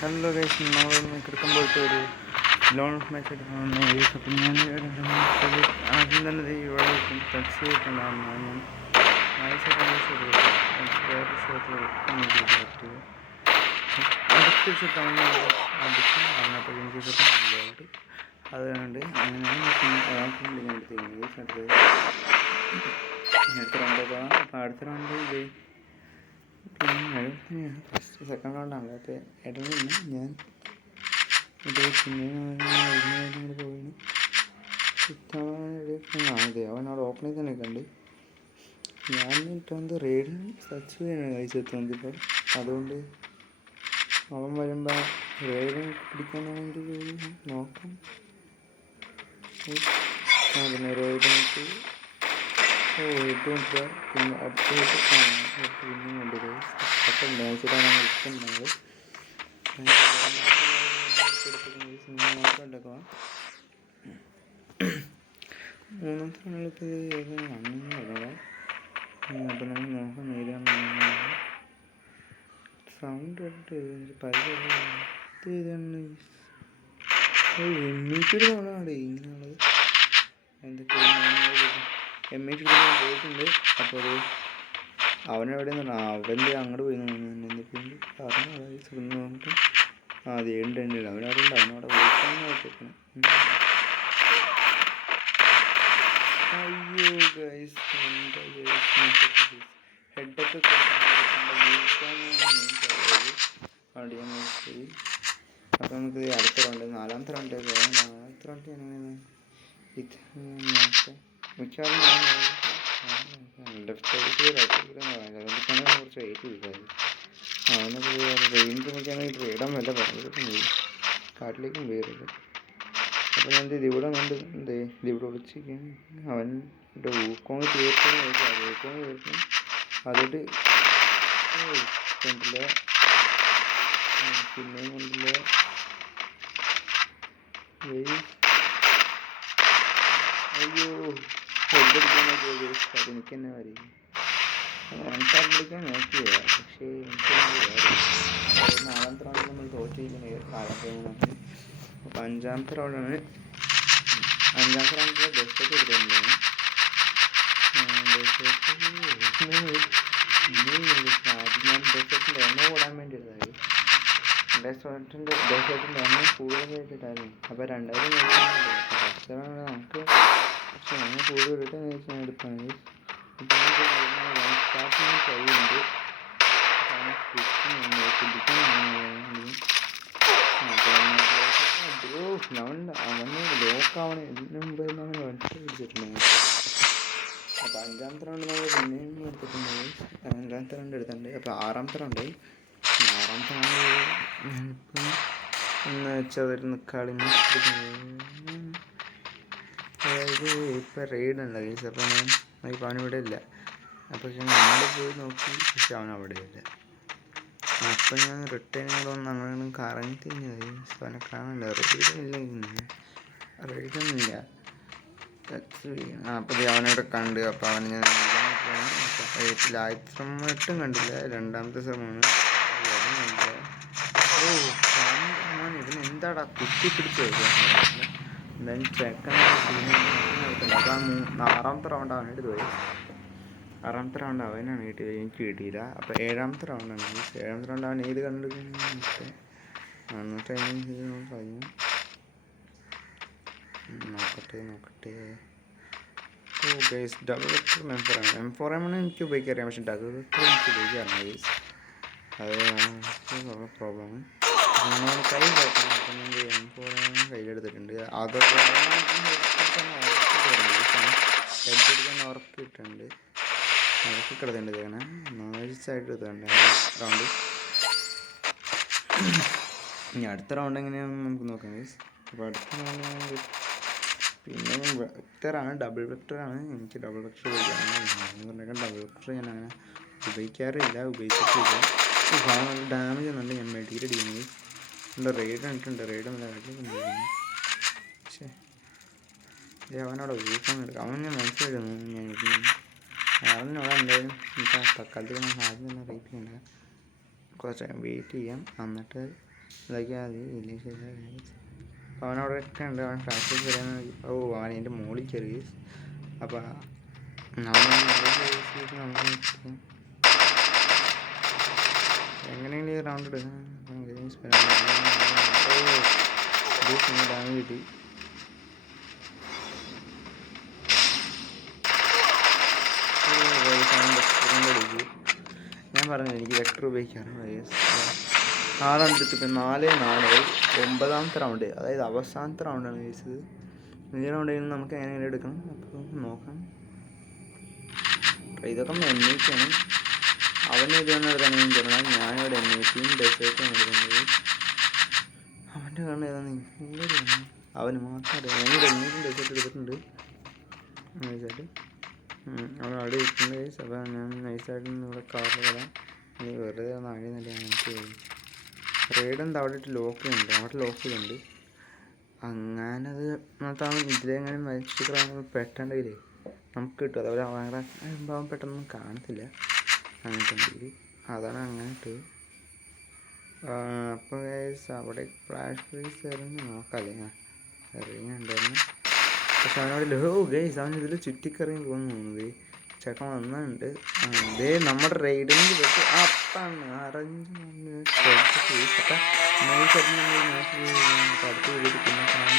Hello guys, നമ്മൾ കിടക്കുമ്പോഴത്തെ ഒരു loan match എടുക്കണം. അപ്പം ഞാൻ ആദ്യം തന്നെ ഇവിടെ ടച്ച് ചെയ്തിട്ടുണ്ടാകുന്ന ഞാൻ വേറെ ഷോട്ട് അടുത്ത ഷോട്ടാണ് അടിച്ച് അതിനകത്ത് എനിക്ക് കിട്ടുന്നില്ല. അതുകൊണ്ട് അങ്ങനെയാണ് ഓപ്പണിൽ ഞാൻ എടുത്തിരിക്കുന്നത്. അടുത്ത റൗണ്ട് പോകാം. അപ്പം അടുത്ത റൗണ്ട് ഇത് പിന്നെ ഫസ്റ്റ് സെക്കൻഡ് റൗണ്ടാണ്. അപ്പോൾ ഇടയിൽ ഞാൻ ഇത് പിന്നെ പോയി അതെ അവൻ അവിടെ ഓപ്പണിൽ തന്നെ കണ്ട് ഞാൻ ഇട്ടുകൊണ്ട് റെയ്ഡ് സെർച്ച് ചെയ്യാനാണ് കഴിച്ചെത്തുന്നത്. ഇപ്പം അതുകൊണ്ട് അവൻ വരുമ്പോൾ റെയ്ഡ് പിടിക്കാനാണെങ്കിൽ നോക്കാം. പിന്നെ റെയ്ഡ് നോക്കി ഇട്ടുകൊണ്ട് പിന്നെ അടുത്ത പിന്നെയും കൊണ്ടുപോയി അപ്പം മാച്ചിട്ടാണ് എടുക്കുന്നത്. നോക്കണ്ടൊക്കെ മൂന്നാമത്തെ നമ്മളിപ്പോൾ അങ്ങനെ അപ്പം നമ്മൾ നോക്കാൻ നേരിടാൻ സൗണ്ട് കേട്ടിട്ട് പൈതാണ് എമ്മീറ്റൊരു തവണ ഇങ്ങനെയുള്ളത് എന്തൊക്കെ എമ്മീറ്റ് പോയിട്ടുണ്ട്. അപ്പോൾ അത് അവനെവിടെ നിന്ന് അവൻ്റെ അങ്ങോട്ട് പോയി എന്തൊക്കെയുണ്ട് പറഞ്ഞു നോക്കിട്ട് അത് ഉണ്ട് അവനവിടെ ഉണ്ട്. അവനവിടെ പോയിട്ടാണ് നോക്കിയേക്കണം. അയ്യോ ഗൈസ്, ഹെഡൊക്കെ അടിയാൻ നോക്കി. അപ്പം നമുക്ക് അടുത്ത റൗണ്ട് നാലാമത്തെ റൗണ്ട് പോകാം. നാലാമത്തെ റൗണ്ട് ഞാനെങ്ങനെ ഇത് നോക്കാം. മിക്കവാറും ലെഫ്റ്റ് സൈഡിൽ റൈറ്റ് സൈഡിൽ അതുകൊണ്ടാണ് കുറച്ച് വെയിറ്റ് ചെയ്തത്. അവനൊക്കെ റേഞ്ച് നോക്കിയാണെങ്കിൽ ഇടാൻ വല്ല പറഞ്ഞിട്ട് കാട്ടിലേക്കും വേറില്ല. അപ്പോൾ ഞാൻ ഇവിടെ കണ്ട് ഇവിടെ വിളിച്ചിരിക്കും. അവൻ്റെ ഊക്കോങ്ങ് തീർക്കുന്നു ചോദിച്ചാൽ ഊക്കോങ്ങ് തീർക്കും. അതിട്ട് കൊണ്ടില്ല, പിന്നെയും കൊണ്ടില്ല. അയ്യോ ഹെഡടിക്കാൻ നോക്കിയത് അത് എനിക്ക് തന്നെ വരും. പിടിക്കാൻ നോക്കിയതാ, പക്ഷേ എനിക്ക് നാലാമത്തെ റൗണ്ട് നമ്മൾ തോറ്റിരിക്കുന്നത് നാലാമത്തെ റൗണ്ടാണ്. അപ്പോൾ അഞ്ചാമത്തെ റൗണ്ടിൽ ഡെസേർട്ട് എടുത്തിട്ടുണ്ടായിരുന്നു. ഞാൻ ഡെസേർട്ടിൻ്റെ എണ്ണ ഓടാൻ വേണ്ടി എടുത്തായി. ഡെസേർട്ടിൻ്റെ എണ്ണ കൂടുതലായിട്ടിട്ടായിരുന്നു. അപ്പോൾ 2000 ഫസ്റ്റ് റൗണ്ട് നമുക്ക് പക്ഷേ എണ്ണ കൂടുതലിട്ട് ഞാൻ എടുത്താണ്. സ്റ്റാർട്ടിങ് കഴിയുന്നുണ്ട്. അവന് ലോക്കാവണേ ഇതിന് മുമ്പ് നമ്മൾ പിടിച്ചിട്ടുണ്ടെങ്കിൽ. അപ്പോൾ അഞ്ചാമത്തെ റൗണ്ട് നമ്മൾ പിന്നെയും എടുത്തിട്ടുണ്ടെങ്കിൽ അഞ്ചാമത്തെ റൗണ്ട് എടുത്തിട്ടുണ്ട്. അപ്പോൾ ആറാമത്തെ റൗണ്ട് ഞാനിപ്പം എന്ന് വെച്ചാൽ ഒരു കളി അതായത് ഇപ്പം റെയ്ഡ് ഉണ്ട് ഗൈസ്. അപ്പോൾ ഇപ്പം അവനിവിടെ ഇല്ല. അപ്പോൾ ഞാൻ അവിടെ പോയി നോക്കി, പക്ഷെ അവൻ അവിടെ ഇല്ല. അപ്പം ഞാൻ റിട്ടേൺ വന്ന് അങ്ങനെ കറങ്ങി തിരിഞ്ഞത് അവനെ കാണാനില്ല. റെയ്ഡൊന്നുമില്ല. അപ്പോൾ അവനവിടെ കണ്ട്. അപ്പോൾ അവന് ഞാൻ ആദ്യത്തെ ശ്രമമായിട്ടും കണ്ടില്ല. രണ്ടാമത്തെ ശ്രമമാണ് ഇതിനെന്താടാ കുത്തിപ്പിടിച്ച് എന്തായാലും ചെക്കൻ. അപ്പം ആറാമത്തെ റൗണ്ട് അവനായിട്ട് പോയി. ആറാമത്തെ റൗണ്ട് അവനാണ് കിട്ടിയത്, എനിക്ക് കിട്ടിയില്ല. അപ്പോൾ ഏഴാമത്തെ റൗണ്ടാണ്. ഏഴാമത്തെ റൗണ്ട് അവൻ ഏത് കണ്ടു എന്നിട്ട് കഴിഞ്ഞു. നോക്കട്ടെ. ഓ ഗൈസ്, ഡബിൾ വെക്ടർ M4M എനിക്ക് ഉപയോഗിക്കാറിയാം, പക്ഷെ ഡബിൾ വെക്ടർ എനിക്ക് ഉപയോഗിക്കാറില്ല ഗൈസ്. അത് പ്രോബ്ലം. നമ്മൾ കൈ നോക്കണം. അപ്പം ഞാൻ M4M കയ്യിലെടുത്തിട്ടുണ്ട്. അതൊക്കെ ഹെഡ്ഡിക്കാൻ ഉറക്കിയിട്ടുണ്ട്. ഉറക്കി കിടത്തേണ്ടത് അങ്ങനെ നൈസായിട്ട് എടുത്തുണ്ട് റൗണ്ട്. ഇനി അടുത്ത റൗണ്ട് എങ്ങനെയാണെന്ന് നമുക്ക് നോക്കാം ഗൈസ്. അപ്പോൾ അടുത്ത റൗണ്ട് പിന്നെ വെക്ടറാണ്, ഡബിൾ വെക്ടറാണ്. എനിക്ക് ഡബിൾ വെക്ടർ ഉപയോഗിക്കാറുണ്ട്. പറഞ്ഞാൽ ഡബിൾ വെക്ടർ ഞാൻ അങ്ങനെ ഉപയോഗിച്ചിട്ടില്ല. ഡാമേജ് ഒന്നുണ്ട്. ഞാൻ മെഡിക്കൽ അടിക്കുന്നത് എൻ്റെ റെയ്ഡ് കണ്ടിട്ടുണ്ട്. റെയ്ഡ് നല്ല കാട്ടിൽ പക്ഷേ അവനവിടെ ഊക്കാൻ എടുക്കാം. അവൻ ഞാൻ മനസ്സിലായിരുന്നു. അവനവിടെ എന്തായാലും തക്കാലത്തിൽ ആദ്യം തന്നെ റേറ്റ് ചെയ്യണ്ട. കുറച്ച് വെയിറ്റ് ചെയ്യാം. എന്നിട്ട് ഇതൊക്കെയാ മതി വലിയ ശരിയല്ല ഗൈസ്. അപ്പോൾ അവനവിടെ ഒക്കെ ഉണ്ട്. അവൻ ഫ്ലാഷ് കയറിയാൽ അവൻ എൻ്റെ മുകളിൽ കയറി ഗൈസ്. അപ്പോൾ എങ്ങനെയെങ്കിലും ഈ റൗണ്ട് എടുക്കാം. ഡാമേജ് കിട്ടി. ഞാൻ പറഞ്ഞു എനിക്ക് വെക്ടർ ഉപയോഗിക്കാറുണ്ട് ഗൈസ്. 4 റൗണ്ട് എടുത്തിപ്പോൾ 4-4 9ാമത്തെ റൗണ്ട്, അതായത് അവസാനത്തെ റൗണ്ടാണ് ഗൈസ്. ഈ റൗണ്ടിൽ നമുക്ക് എങ്ങനെ എടുക്കണം അപ്പോൾ നോക്കാം. ഇതൊക്കെ എണ്ണീക്കാണ്. അവന് ഇതാണ് എടുക്കാനും തരണം. ഞാനിവിടെ എണ്ണീറ്റിയും ഡെസേർട്ടും എടുക്കുന്നത്. അവൻ്റെ കാരണം ഏതാണ് അവന് മാത്രം അറിയാം. ഞാനിവിടെ എണ്ണീറ്റും ഡെസേർട്ട് എടുത്തിട്ടുണ്ട് നൈസായിട്ട്. അവൻ അവിടെ ഇരിക്കുന്നത് ഗൈസ്. അപ്പോൾ ഞാൻ നൈസായിട്ട് ഇവിടെ കാറിൽ വരാം. നീ വെറുതെ നാടി നല്ല എനിക്ക് റെയ്ഡ് എന്താ അവിടെ ഇട്ട് ലോക്ക് ചെയ്യുന്നുണ്ട്. അവിടെ ലോക്ക് ചെയ്തിട്ടുണ്ട്. അങ്ങനെ അത് മാത്രം ഇതിലെങ്ങനെ മരിച്ചിട്ട് പെട്ടെങ്കിൽ നമുക്ക് കിട്ടും. അതേപോലെ അവരുടെ ഭാവം പെട്ടെന്നൊന്നും കാണത്തില്ല അങ്ങനത്തെ ഉണ്ടെങ്കിൽ. അതാണ് അങ്ങനെ ഇട്ട്. അപ്പോൾ ഗൈസ് അവിടെ ഫ്ലാഷ് ഫ്രീസ് എറിഞ്ഞ് നോക്കാമല്ലേ. എറിയുന്നുണ്ടായിരുന്നു. പക്ഷെ അവനവിടെ ഗൈസ് അവൻ ഇതിൽ ചുറ്റിക്കറിയും തോന്നുന്നത്. ചേട്ടൻ വന്നിട്ടുണ്ട്. അതേ നമ്മുടെ റൈഡിന് വെച്ച് അപ്പാണ് അറിഞ്ഞ് അപ്പം നൈസായിട്ട് നമ്മൾ അടുത്ത് വീട്ടിൽ പിന്നെ കാണാൻ